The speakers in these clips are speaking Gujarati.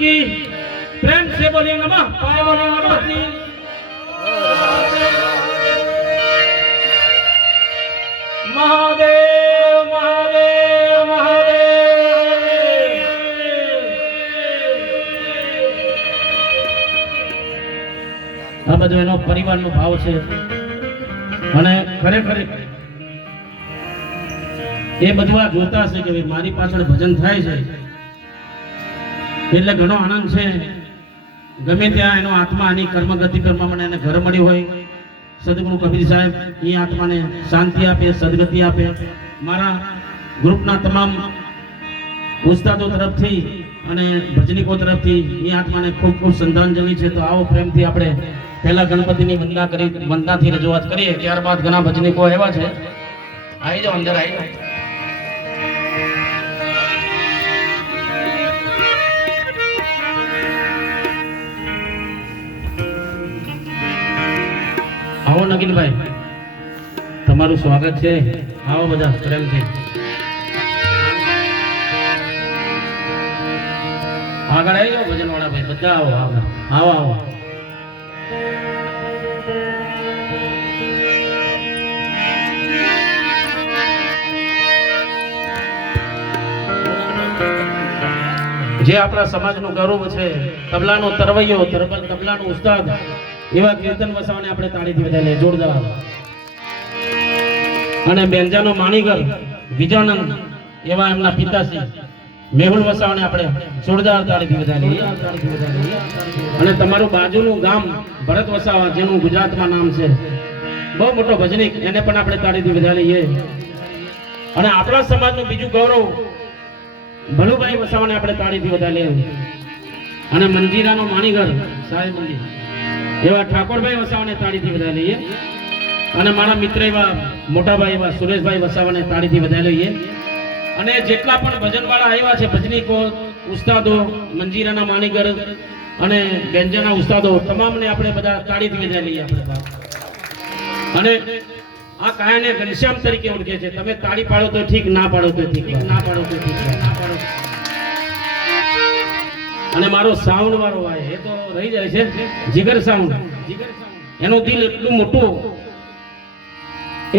की प्रेम से बोलिए नमः पार्वती। महादेव महादेव महादेव। આ બધો એનો પરિવારનો ભાવ છે અને ખરેખર એ બધું આ જોતા છે કે મારી પાછળ ભજન થાય છે એટલે ઘણો આનંદ છે। ગમે ત્યાં એનો આત્મા આની કર્મગતિ કરવા મને એને ઘર મળ્યું હોય, સદગુરુ કબીર સાહેબ એ આત્માને શાંતિ આપે, સદગતિ આપે। મારા ગ્રુપના તમામ ઉસ્તાદો તરફથી અને ભજનીકો તરફથી એ આત્માને ખૂબ ખૂબ શ્રદ્ધાંજલિ છે। તો આવો પ્રેમથી આપણે પહેલા ગણપતિની વંદનાથી રજૂઆત કરીએ, ત્યારબાદ ઘણા ભજનીકો આવ્યા છે। આવી જાઓ, અંદર આવી જાઓ। આવો નગીનભાઈ, તમારું સ્વાગત છે। આવો બધા પ્રેમથી આગળ આવી જાઓ। ભજન વાળા ભાઈ બધા આવો આગળ, આવો આવો। જે આપણા સમાજનું ગૌરવ છે, તબલાનો તરવૈયો, તબલાનો ઉસ્તાદ એવા કીર્તન વસાવાને આપણે તાળીથી વધાવીએ જોરદાર। અને બેંજાનો માણીગર વિજાનંદ એવા એમના પિતાશ્રી મેહુલ વસાવાને આપણે જોરદાર તાળીથી વધાવીએ। અને તમારું બાજુનું ગામ ભરત વસાવા, જેનું ગુજરાતમાં નામ છે, બહુ મોટો ભજનીક, એને પણ આપણે તાળીથી વધાવીએ। અને આપણા સમાજનું બીજું ગૌરવ ભલુભાઈ વસાવાને આપણે તાળીથી વધાવીએ। અને મંજીરાનો માણીગર સાહેબ મંદિર એવા ઠાકોરભાઈ વસાવાને તાળીથી વધાવી લઈએ। અને મારા મિત્ર એવા મોટાભાઈ એવા સુરેશભાઈ વસાવાને તાળીથી વધાવી લઈએ। અને જેટલા પણ ભજનવાળા આવ્યા છે, ભજનીકો, ઉસ્તાદો, મંજીરાના માણીગર અને બેંજાના ઉસ્તાદો, તમામને આપણે બધા તાળીથી વધાવી લઈએ આપણે। અને આ કાયાને ઘનશ્યામ તરીકે ઓળખે છે। તમે તાળી પાડો તો ઠીક, ના પાડો તો ઠીક, ના પાડો તો ઠીક, ના પાડો। અને મારો સાઉન્ડ વાળો ભાઈ એ તો રહી જાય છે, જીગર સાઉન્ડ। એનું દિલ એટલું મોટું,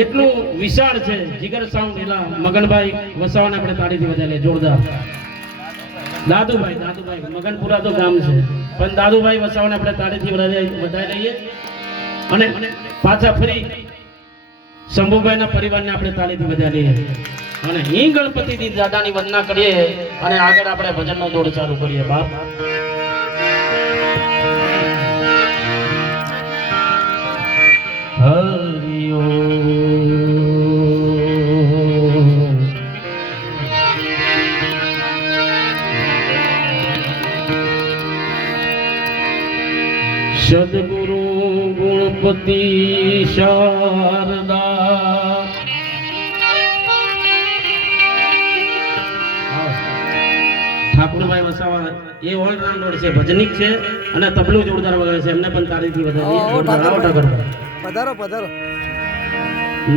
એટલું વિશાળ છે જીગર સાઉન્ડ। એલા મગનભાઈ વસાવાને આપણે તાળીથી વધાવીએ જોરદાર। દાદુભાઈ મગનપુરા તો ગામ છે, પણ દાદુભાઈ વસાવાને આપણે તાળીથી વધાવી લઈએ। અને પાછા ફરી શંભુભાઈના પરિવારને આપણે તાળીથી વધાવી લઈએ। અને અહીં ગણપતિજી દાદાની વંદના કરીએ અને આગળ આપણે ભજનનો દોડ ચાલુ કરીએ। બાપ હરિયો સદગુરુ ગુણપતિ શારદા ઠાકોરભાઈ વસાવા એ ઓલરાઉન્ડર છે, ભજનીક છે અને તબલું જોરદાર વગાડે છે। એમને પણ તાળીથી વધાવીએ। પધારો પધારો।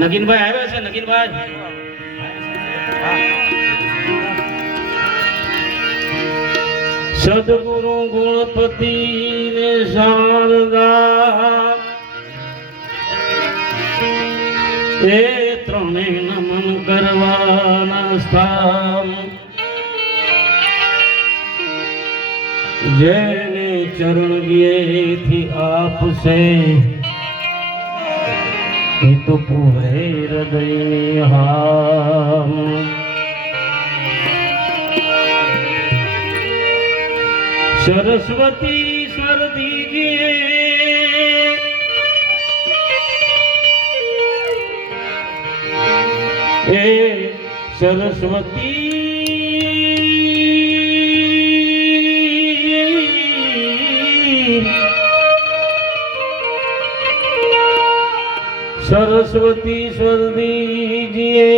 નગીનભાઈ આવ્યા છે, નગીનભાઈ સદગુરુ ગુણપતિ ને શારદા એ ત્રણે નમન કરવાના સ્થાન। જેને ચરણ ગયેથી આપશે એ તો પૂરે હૃદયની હામ। સરસ્વતી સ્વર દીજીએ એ સરસ્વતી सरस्वती स्वर दीजिए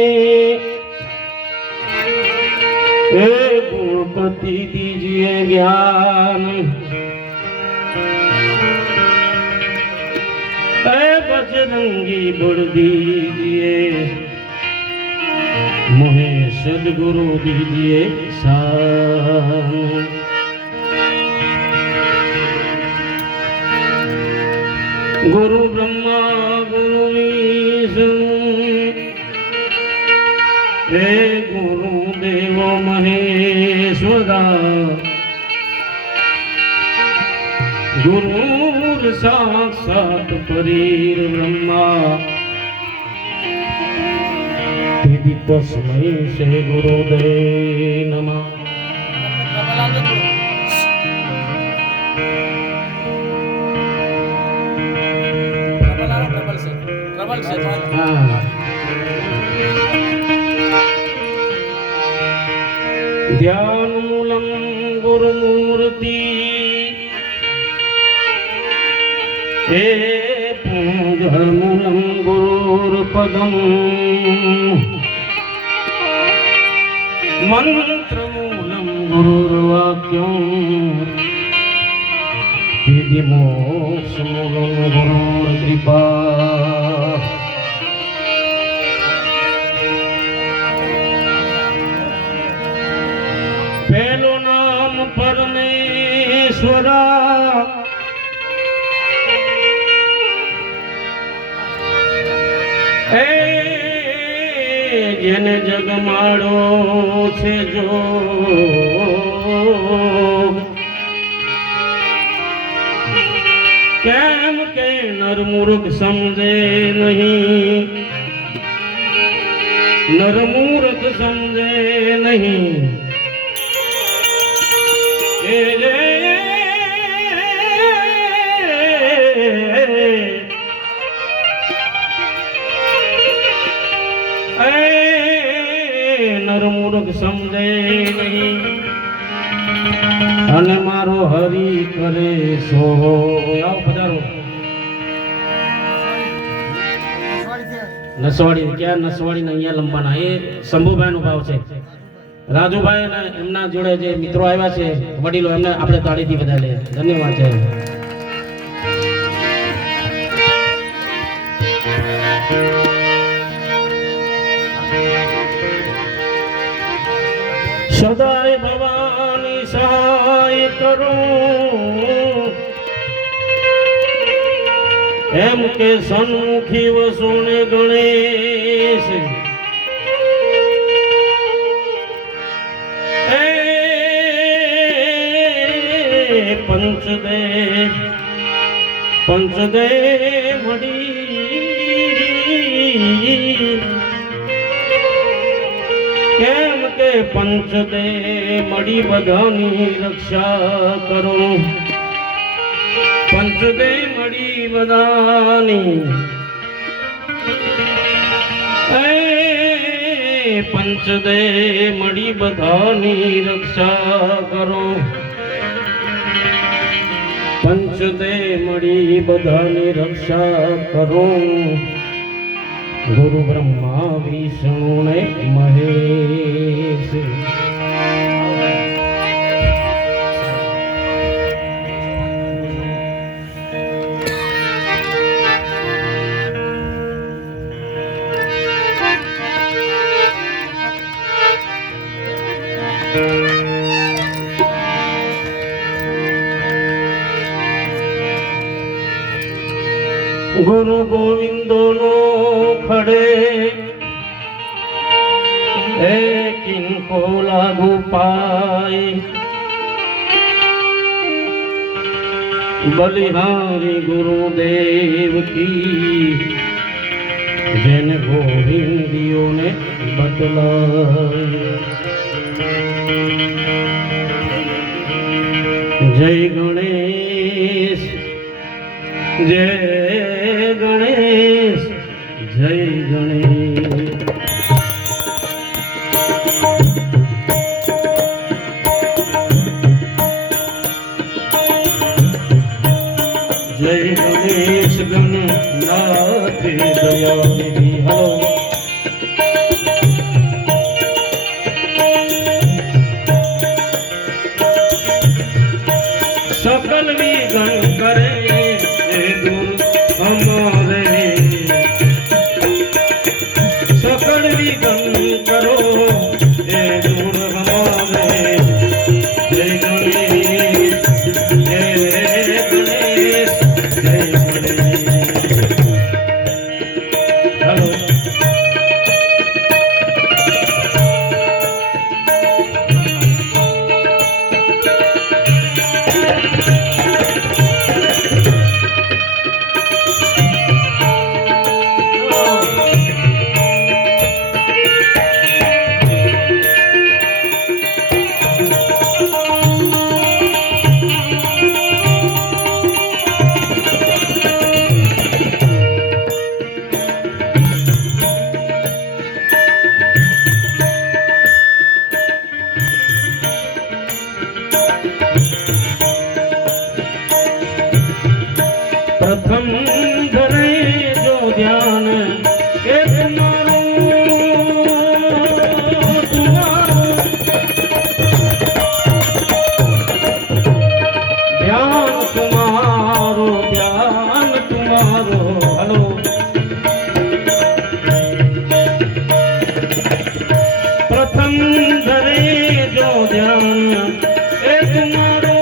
हे गुणपति दीजिए ज्ञान हे बजरंगी बड़ दीजिए मोहे सदगुरु दीजिए शान। गुरु ब्रह्मा गुरु विष्णु हे गुरुदेव महेश्वरा गुरुर साक्षात् परिब्रह्मा तेदि तस्मै श्री गुरुदेव नमः। ध्यान मूलम गुरुमूर्ति हे पूजन मूलम गुरुपदम मंत्र मूलम गुरुर्वाक्यम विधि मोक्ष मूलम गुरुर्कृपा। पहलो नाम परमेश्वरा જેને જગમાડો છે જો કેમ કે નરમૂર્ખ સમજે નહીં, નરમૂર્ખ સમજે નહીં। નરમૂર્ખ સમજે નહીં અને મારો હરી કરે સો। આવો પધારો। નસવાડી ક્યાં નસવાડી ને અહીંયા લંબાના એ શંભુભાઈ નો ભાવ છે। રાજુભાઈ ને એમના જોડે જે મિત્રો આવ્યા છે વડીલો એમને આપણે તાળીથી વધારે ધન્યવાદ છે। સદાય ભવાની સહાય કરો એમ કે સન્મુખી વસુને ગણેશ પંચદેવ પંચદેવ મળી કેમ કે પંચદેવ મળી બધાની રક્ષા કરો। પંચદેવ મળી બધાની પંચદેવ મળી બધાની રક્ષા કરો। પંચદેવ મળી બધાની રક્ષા કરો। गुरु ब्रह्मा विष्णु ने महेश। गुरु गोविंदो नो खड़े किनको लागू पाए बलिहारी गुरुदेव की जन गोविंदियों ने बतलाए। जय गणेश जय गणेश जय गणेश। जय गणेश गणनाथ दया निधि। हलो सकल विघ्न करे दूर हमारे, सकल विघ्न करो हे दूर हमारे। जय गणेश जय गणेश जय गणेश। हेलो प्रथम धरे जो ध्यान के तुम्हारो ध्यान तुम्हारो हेलो प्रथम धरे जो ध्यान के तुम्हारो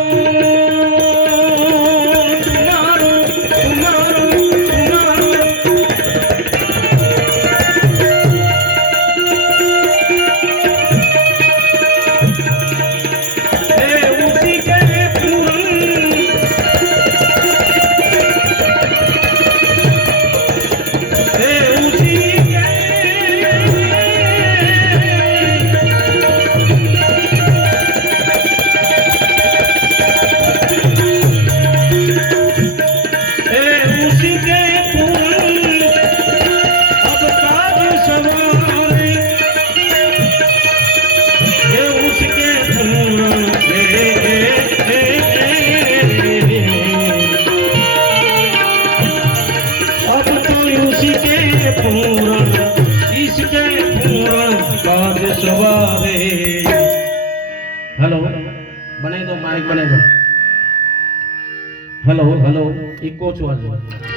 हेलो बनाई दो माइक बनाई दो हेलो हेलो इको छो आज